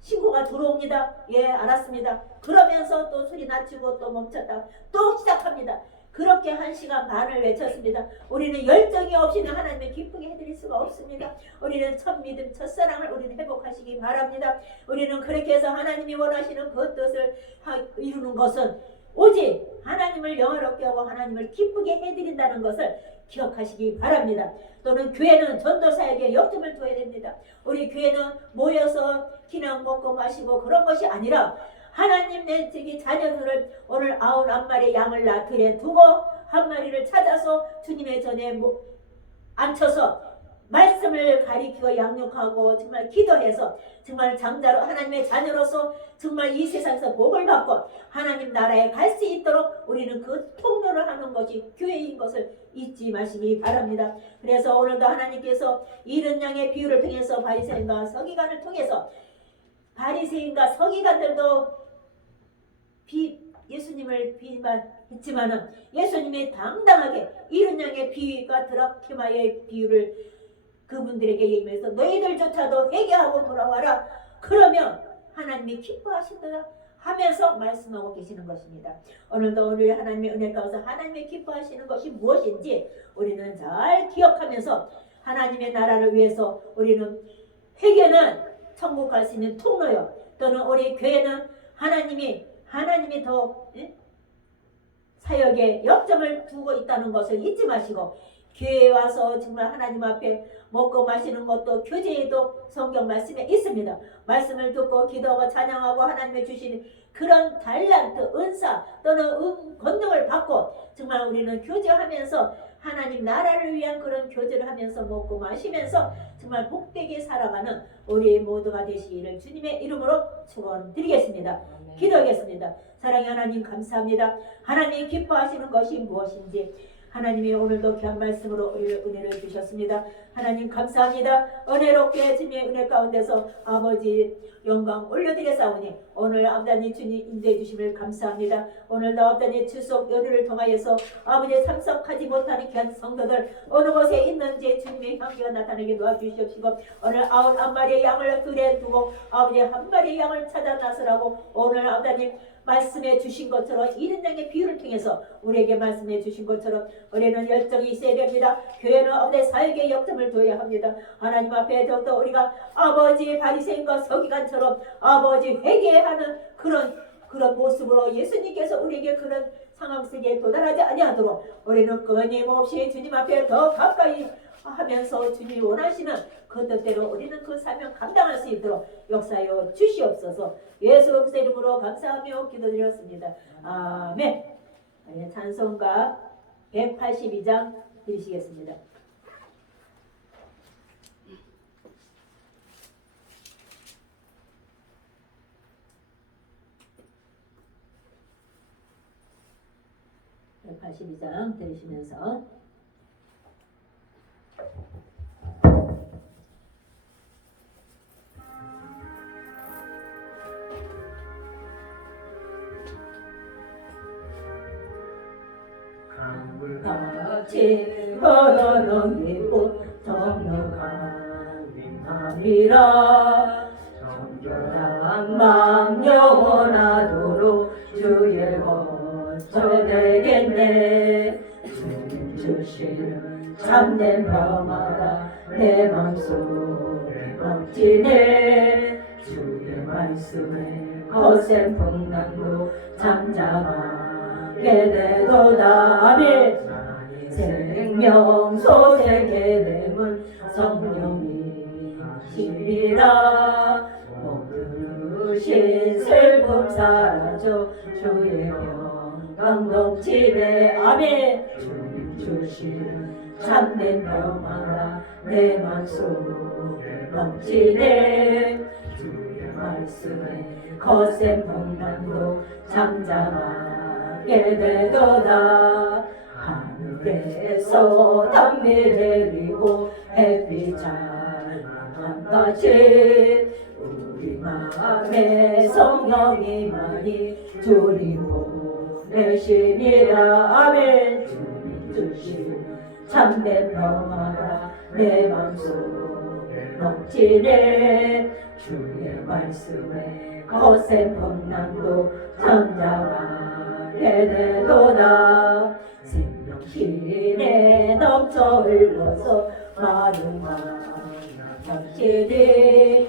신고가 들어옵니다. 예, 알았습니다. 그러면서 또 소리 낮추고 또 멈췄다. 또 시작합니다. 그렇게 1시간 반을 외쳤습니다. 우리는 열정이 없이는 하나님을 기쁘게 해드릴 수가 없습니다. 우리는 첫 믿음, 첫 사랑을 우리는 회복하시기 바랍니다. 우리는 그렇게 해서 하나님이 원하시는 그 뜻을 이루는 것은 오직 하나님을 영화롭게 하고 하나님을 기쁘게 해드린다는 것을 기억하시기 바랍니다. 또는 교회는 전도사에게 역점을 둬야 됩니다. 우리 교회는 모여서 그냥 먹고 마시고 그런 것이 아니라 하나님 내 자녀들을 오늘 99마리의 양을 나틀에 두고 한 마리를 찾아서 주님의 전에 앉혀서 말씀을 가리키고 양육하고 정말 기도해서 정말 장자로 하나님의 자녀로서 정말 이 세상에서 복을 받고 하나님 나라에 갈 수 있도록 우리는 그 통로를 하는 것이 교회인 것을 잊지 마시기 바랍니다. 그래서 오늘도 하나님께서 잃은 양의 비유를 통해서 바리새인과 서기관을 통해서 바리새인과 서기관들도 예수님을 비판했지만은 예수님이 당당하게 잃은 양의 비유가 드라키마의 비유를 그분들에게 얘기해서 너희들조차도 회개하고 돌아와라. 그러면 하나님이 기뻐하신다 하면서 말씀하고 계시는 것입니다. 오늘도 우리 하나님의 은혜 가운데 하나님이 기뻐하시는 것이 무엇인지 우리는 잘 기억하면서 하나님의 나라를 위해서 우리는 회개는 천국 갈 수 있는 통로요. 또는 우리 교회는 하나님이 더 사역에 역점을 두고 있다는 것을 잊지 마시고 교회에 와서 정말 하나님 앞에 먹고 마시는 것도 교제에도 성경 말씀에 있습니다. 말씀을 듣고 기도하고 찬양하고 하나님의 주시는 그런 달란트, 은사 또는 권능을 받고 정말 우리는 교제하면서 하나님 나라를 위한 그런 교제를 하면서 먹고 마시면서 정말 복되게 살아가는 우리 모두가 되시기를 주님의 이름으로 축원드리겠습니다. 기도하겠습니다. 사랑의 하나님 감사합니다. 하나님 기뻐하시는 것이 무엇인지 하나님이 오늘도 귀한 말씀으로 우리를 은혜를 주셨습니다. 하나님 감사합니다. 은혜롭게 주님의 은혜 가운데서 아버지 영광 올려드렸사오니 오늘 아버지 주님 인도해 주심을 감사합니다. 오늘도 아버지 추석 연휴를 통하여서 아버지 참석하지 못하는 귀한 성도들 어느 곳에 있는지 주님의 향기가 나타나게 도와주시옵시고 오늘 9마리의 양을 들에 두고 아버지 1마리의 양을 찾아 나서라고 오늘 아버지 말씀해 주신 것처럼 이른 양의 비유를 통해서 우리에게 말씀해 주신 것처럼 우리는 열정이 있어야 됩니다. 교회는 아버지 사역에 역점을 둬야 합니다. 하나님 앞에 더욱더 우리가 아버지 바리새인과 서기관처럼 아버지 회개하는 그런 모습으로 예수님께서 우리에게 그런 상황 속에 도달하지 아니하도록 우리는 끊임없이 주님 앞에 더 가까이 하면서 주님이 원하시는 그 뜻대로 우리는 그 사명 감당할 수 있도록 역사하여 주시옵소서. 예수 그리스도의 이름으로 감사하며 기도드렸습니다. 아멘. 찬송가 182장 드리시겠습니다. 들으시면서 같이 걸어넘기고 정령함이라 정결한 맘 영원하도록 주의 거처 되겠네. 주님 주시는 참된 평화가 내 맘속에 넘치네. 주의 말씀에 거센 풍랑도 잠잠하게 되도다. 아멘. 생명 소생의 됨은 성령이시리라. 모든 슬픔 사라져 주의 영광 넘치네. 아멘. 주님 주시는 참된 평화가 내 맘속에 넘치네. 주의 말씀에 거센 풍랑도 잠잠하게 되도다. 하늘에서 담비 내리고 햇빛 찬란함같이 우리 맘에 성령이 많이 주님 보내시니라. 아멘. 주님 주신 참된 평화가 내 맘속에 넘치네. 주의 말씀에 거센 풍랑도 잠잠하게 되도다. 생명신에 넘쳐 흘러서 마른 당신이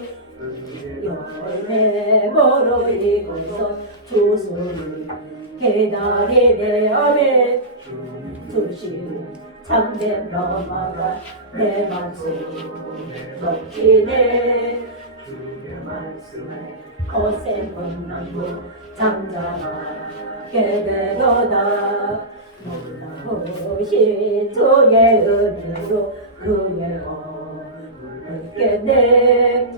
열매 모로 이고서 주소를 기다리네. 아멘. 주시는 참된 평화가 내 맘속에 넘치네. 주의 말씀에 거센 풍랑도 잠잠하게 되도다. 놀라우신 주의 은혜로 그의 얼굴을 뵙겠네.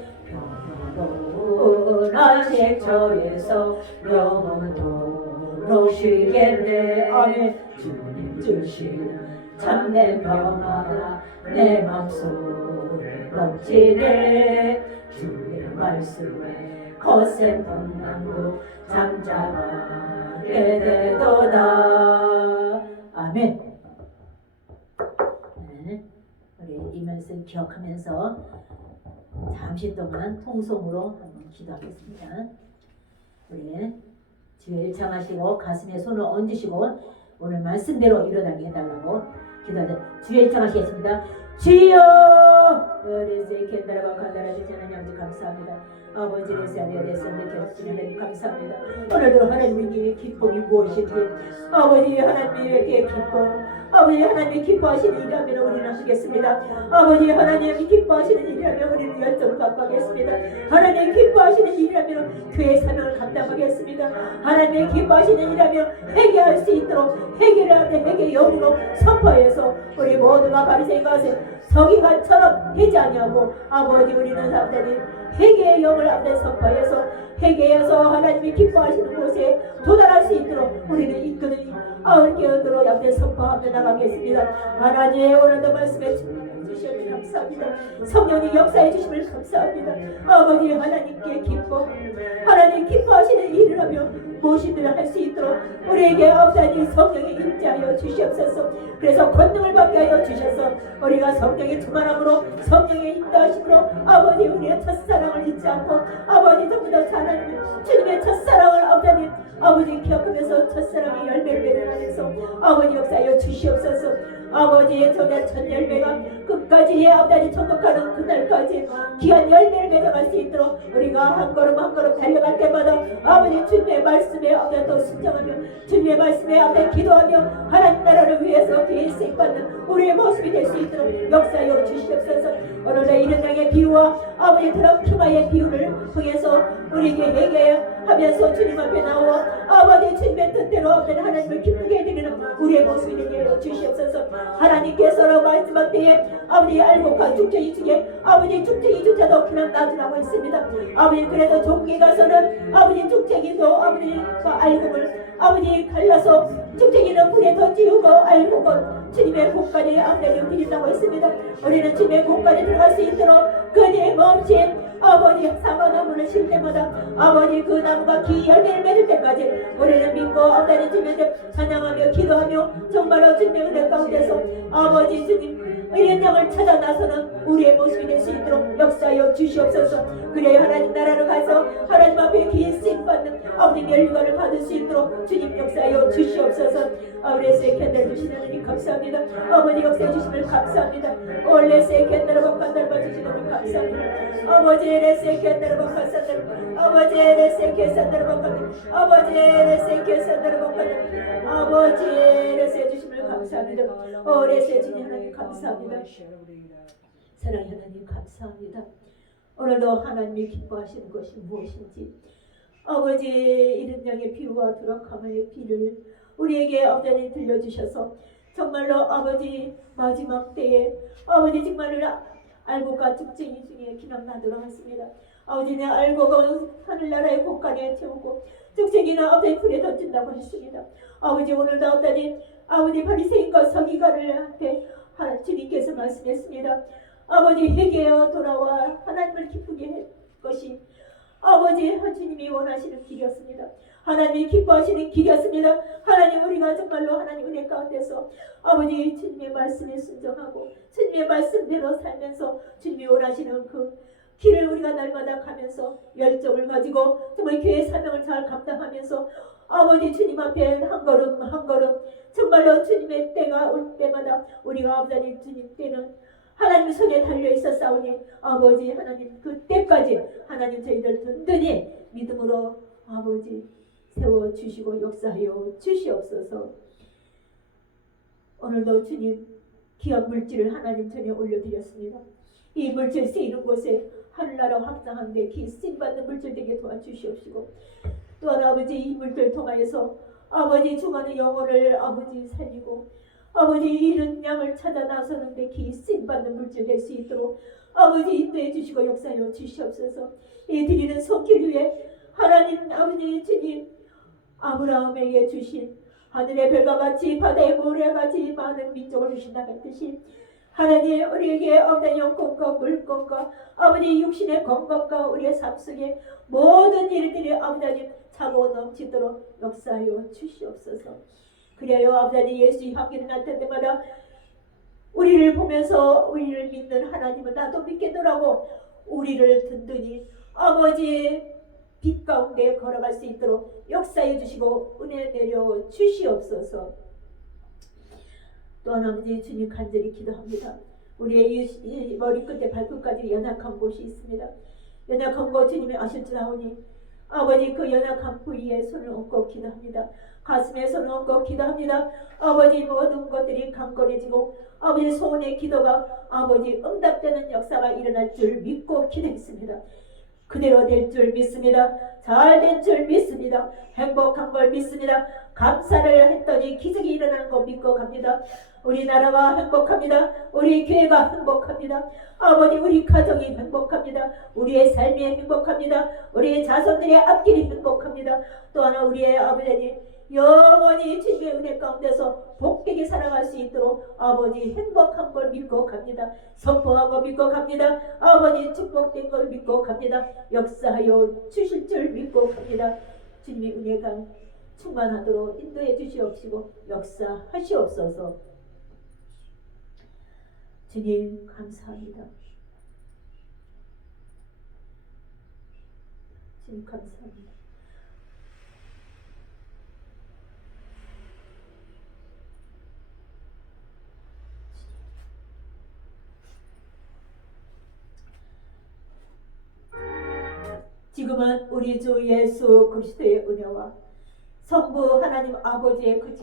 평화로운 안식처에서 영원토록 쉬겠네. 아멘. 주님 주시는 참된 평화가 내 맘속에 넘치네. 주의 말씀에 거센 풍랑도 잠잠하게 되도다. 아멘. 네, 우리 이 말씀 기억하면서 잠시 동안 통성으로 한번 기도하겠습니다. 우리 주의 일창하시고 가슴에 손을 얹으시고 오늘 말씀대로 일어나게 해달라고 기도하자. 주의 일창하시겠습니다. 주여 어리세 캔다라바 간다라 주지 하나님 감사합니다. 아버지 내세안에 내세안에 계신 하나님 감사합니다. 오늘도 하나님의 기쁨이 무엇인지 아버지 하나님의 기쁨 아버지 하나님이 기뻐하시는 일이라면 우리는 하겠습니다. 아버지 하나님이 기뻐하시는 일이라면 우리는 열정을 갖고 하겠습니다. 하나님이 기뻐하시는 일이라면 교회 사명을 감당하겠습니다. 하나님이 기뻐하시는 일이라면 회개할 수 있도록 회개를 하되 회개 영으로 선포해서 우리 모두가 바리새인과 서기관처럼 되지 아니하고 아버지 우리는 사람들이 회개의 영을 앞에 선포해서 회개해서 하나님이 기뻐하시는 곳에 도달할 수 있도록 우리는 이끄는 깨어들어 앞에 선포하며 나가겠습니다. 하나님의 오늘도 말씀에 주시면 감사합니다. 성령이 역사해 주심을 감사합니다. 아버지 하나님께 기뻐 하나님 기뻐하시는 일을 하며 무엇이든 할 수 있도록 우리에게 아버지 성령이 임재하여 주시옵소서. 그래서 권능을 받게 하여 주셔서 우리가 성령의 충만함으로 성령의 인도하심으로 아버지 우리의 첫사랑을 잊지 않고 아버지 전부 다 하나님 주님의 첫사랑을 아버지 기억하면서 첫사랑의 열매를 맺어가면서 아버지 역사하여 주시옵소서. 아버지의 정말 첫 열매가 끝까지 아버지 천국가는 그날까지 귀한 열매를 맺어갈 수 있도록 우리가 한 걸음 한 걸음 달려갈 때마다 아버지 주님의 말씀에 아버지 또 순종하며 주님의 말씀에 아버지 기도하며 하나님 나라를 위해서 계획받는 우리의 모습이 될 수 있도록 역사하여 주시옵소서. 오늘도 이런 양의 비유와 아버지 드라키마의 비유를 통해서 우리에게 회개하면서 주님 앞에 나와 아버지 주님의 뜻대로 아버지 하나님을 기쁘게 해드리는 우리의 모습이 되게 하여 주시옵소서. 하나님께서 마지막 때에 아버지 알곡과 죽쟁이 중에 아버지 죽쟁이조차도 그냥 놔두라고 했습니다. 아버지 그래도 종기 가서는 아버지 죽쟁이도 아버지 알곡을 아버지 갈라서 죽쟁이는 불에 더 찌우고 알곡은 주님의 곳간에 아버지를 드린다고 했습니다. 우리는 주님의 곳간에 들어갈 수 있도록 끊임없이 아버지 사과나무를 실 때마다 아버지 그 나무가 기 열매를 맺을 때까지 우리는 믿고 아버지 주님을 찬양하며 기도하며 정말로 주님의 은혜 가운데서 아버지 주님 이런 양을 찾아 나서는 우리의 모습이 될 수 있도록 역사하여 주시옵소서. 그래 하나님 나라를 가서 하나님 앞에 기씀 받는 아버지 멸류관을 받을 수 있도록 주님 역사하여 주시옵소서. 아버지 캔들 주시는 하나님 감사합니다. 아버지 역사해 주시면 감사합니다. 올레세 캔들을 박간달바 주시는 하나님 감사합니다. 아버지 레세 캔들을 박간달바 아버지 레세 캔들을 박간달바 아버지 레세 캔들을 박간달바 아버지 레세 주시면 감사합니다. 레세 주님 하나님 감사합니다. 사랑의 하나님 감사합니다. 오늘도 하나님이 기뻐하시는 것이 무엇인지 아버지 이른 양의 비유와 드라카마의 비를 우리에게 아버지 들려주셔서 정말로 아버지 마지막 때에 아버지 정말로 알곡과 죽쟁이 중에 기남나도록 하십니다. 아버지는 알곡은 하늘나라의 곳간에 채우고 죽쟁이는 아버지 불에 던진다고 했습니다. 아버지 오늘도 아버지 바리새인과 서기관들한테 주님께서 말씀했습니다. 아버지 회개하여 돌아와 하나님을 기쁘게 할 것이 아버지 주님이 원하시는 길이었습니다. 하나님이 기뻐하시는 길이었습니다. 하나님 우리가 정말로 하나님 은혜 가운데서 아버지 주님의 말씀에 순종하고 주님의 말씀대로 살면서 주님이 원하시는 그 길을 우리가 날마다 가면서 열정을 가지고 정말 교회 사명을 잘 감당하면서 아버지 주님 앞에 한 걸음 한 걸음 정말로 주님의 때가 올 때마다 우리가 아버지 주님 때는 하나님 손에 달려있어 싸우니 아버지 하나님 그 때까지 하나님 저희들 든든히 믿음으로 아버지 세워주시고 역사하여 주시옵소서. 오늘도 주님 귀한 물질을 하나님 전에 올려드렸습니다. 이 물질 쓰이는 곳에 하늘나라 확장한 데 쓰임받는 물질 되게 도와주시옵시고 또한 아버지 이 물질 통하여서 아버지 주만의 영혼을 아버지 살리고 아버지 이른 양을 찾아 나서는데 쓰임받는 물질 될 수 있도록 아버지 인도해 주시고 역사하여 주시옵소서. 이 드리는 손길 위에 하나님 아버지 주님 아브라함에게 주신 하늘의 별과 같이 바다의 모래와 같이 많은 민족을 주신다 했듯이 하나님 우리에게 아버지 영권과 물권과 아버지 육신의 건강과 우리의 삶 속에 모든 일들이 아버지 차고 넘치도록 역사하여 주시옵소서. 그래요 아버지 예수의 향기를 나타날 때마다 우리를 보면서 우리를 믿는 하나님은 나도 믿겠노라고 우리를 든든히 아버지 빛 가운데 걸어갈 수 있도록 역사해 주시고 은혜 내려 주시옵소서. 또한 아버지 주님 간절히 기도합니다. 우리의 이 머리끝에 발끝까지 연약한 곳이 있습니다. 연약한 곳 주님이 아실 줄 아오니 아버지 그 연약한 부위에 손을 얹고 기도합니다. 가슴에 손을 얹고 기도합니다. 아버지 모든 것들이 강건해지고 아버지 소원의 기도가 아버지 응답되는 역사가 일어날 줄 믿고 기도했습니다. 그대로 될 줄 믿습니다. 잘 된 줄 믿습니다. 행복한 걸 믿습니다. 감사를 했더니 기적이 일어나는 거 믿고 갑니다. 우리 나라가 행복합니다. 우리 교회가 행복합니다. 아버지 우리 가정이 행복합니다. 우리의 삶이 행복합니다. 우리의 자손들의 앞길이 행복합니다. 또 하나 우리의 아버지 영원히 주님의 은혜 가운데서 복되게 살아갈 수 있도록 아버지 행복한 걸 믿고 갑니다. 선포하고 믿고 갑니다. 아버지 축복된 걸 믿고 갑니다. 역사하여 주실 줄 믿고 갑니다. 주님의 은혜가 충만하도록 인도해 주시옵시고 역사하시옵소서. 주님 감사합니다. 주님 감사합니다. 지금은 우리 주 예수 그리스도의 은혜와 성부 하나님 아버지의 그